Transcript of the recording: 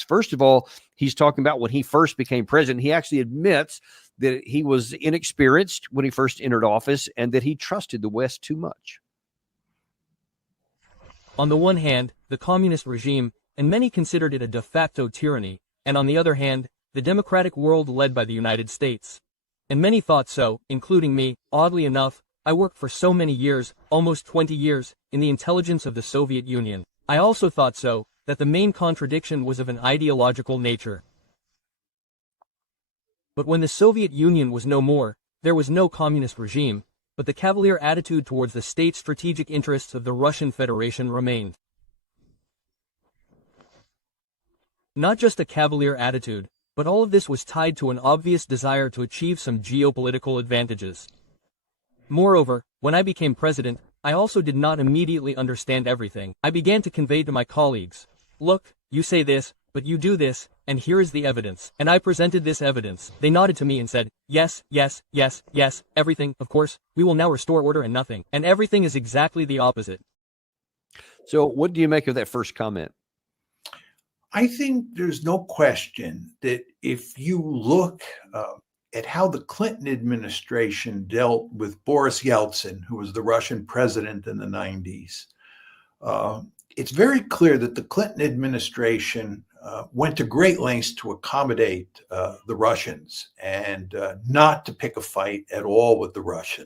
First of all, he's talking about when he first became president. He actually admits that he was inexperienced when he first entered office and that he trusted the West too much. On the one hand, the communist regime, and many considered it a de facto tyranny, and on the other hand, the democratic world led by the United States. And many thought so, including me. Oddly enough, I worked for so many years, almost 20 years, in the intelligence of the Soviet Union. I also thought so, that the main contradiction was of an ideological nature. But when the Soviet Union was no more, there was no communist regime, but the cavalier attitude towards the state strategic interests of the Russian Federation remained. Not just a cavalier attitude, but all of this was tied to an obvious desire to achieve some geopolitical advantages. Moreover, when I became president, I also did not immediately understand everything. I began to convey to my colleagues, "Look, you say this, but you do this, and here is the evidence." And I presented this evidence. They nodded to me and said, "Yes, yes, yes, yes, everything, of course, we will now restore order and nothing." And everything is exactly the opposite. So what do you make of that first comment? I think there's no question that if you look at how the Clinton administration dealt with Boris Yeltsin, who was the Russian president in the 90s, it's very clear that the Clinton administration went to great lengths to accommodate the Russians and not to pick a fight at all with the Russians.